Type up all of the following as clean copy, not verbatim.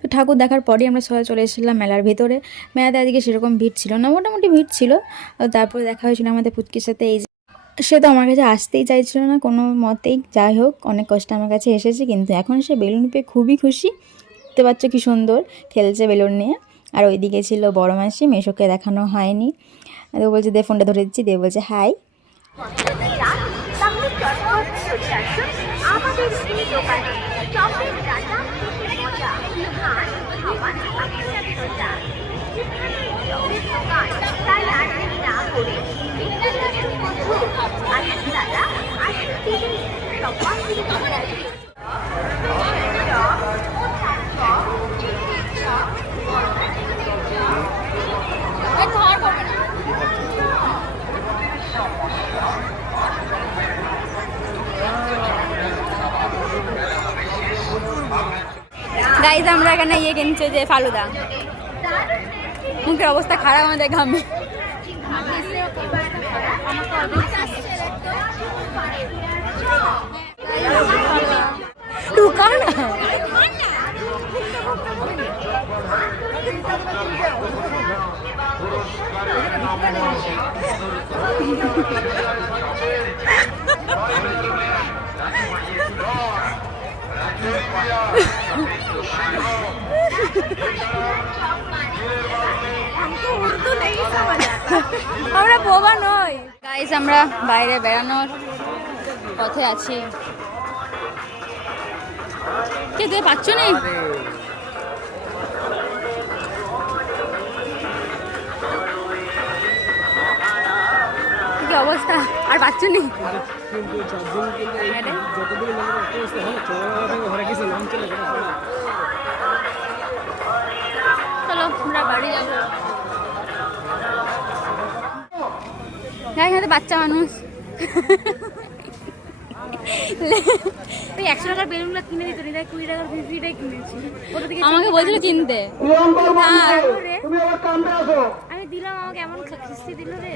তো ঠাকুর দেখার পরেই আমরা সবাই চলে এসেছিলাম মেলার ভেতরে। মেলাতে আজকে সেরকম ভিড় ছিল না, মোটামুটি ভিড় ছিল। তারপরে দেখা হয়েছিল আমাদের পুচকির সাথে। সে তো আমার কাছে আসতেই চাইছিল না কোনো মতেই। যাই হোক, অনেক কষ্টে আমার কাছে এসেছে, কিন্তু এখন সে বেলুন পেয়ে খুবই খুশি। দেখতে পাচ্ছ কি সুন্দর খেলছে বেলুন নিয়ে। আর ওইদিকে ছিল বড় মাসি, মেশোকে দেখানো হয়নি। ও বলছে দে, ফোনটা ধরে দিচ্ছি, দে বলছে হাই। গাইজ আমরা এখানে ইয়ে কিনছে যে ফালুদা। মুখের অবস্থা খারাপ আমাদের ঘামে। ঢুকাও না। আমরা বোবা নই। গাইস আমরা বাইরে বেড়ানোর পথে আছি। কে তুই পাচ্ছ না? কি অবস্থা, আর পাচ্ছ নি? চলো আমরা বাড়ি যাবো। এখানে বাচ্চা মানুষ তুই 100 টাকার বেলুনগুলো কিনে দিত, 20 টাকার ফ্রিটাই কিনেছি। আমাকে বলছিল কিনতে, আমি দিলাম, আমাকে এমন খিস্তি দিল রে।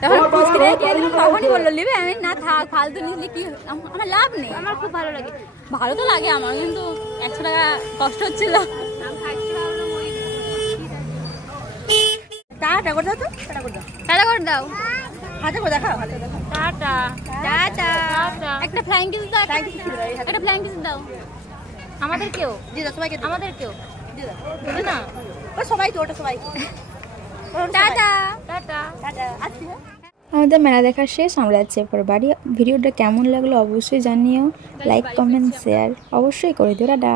তখন পুচকিরে কে দিল, তখনই বললো নিবে। আমি না থাক, ফালতু নিলে কি আমার লাভ নেই। আমার খুব ভালো লাগে। ভালো তো লাগে আমার, কিন্তু 100 টাকা কষ্ট হচ্ছিল। টাটা করে দাও তো, টাটা করে দাও, টাটা করে দাও, হাতে করে দেখাও, হাতে দেখাও। Tata tata. একটা ফ্লাইং কিস দাও, একটা ফ্লাইং কিস দাও। আমাদেরকেও দিয়ে দাও, সবাইকে আমাদেরকেও দিয়ে দাও। বলে না, ওই সবাইকে, ওটা সবাইকে। Tata tata tata. আসছি। আমাদের মেলা দেখা শেষ, আমরা যাচ্ছি এরপর বাড়ি। ভিডিওটা কেমন লাগলো অবশ্যই জানিও, লাইক কমেন্ট শেয়ার অবশ্যই করে দিও। টাটা।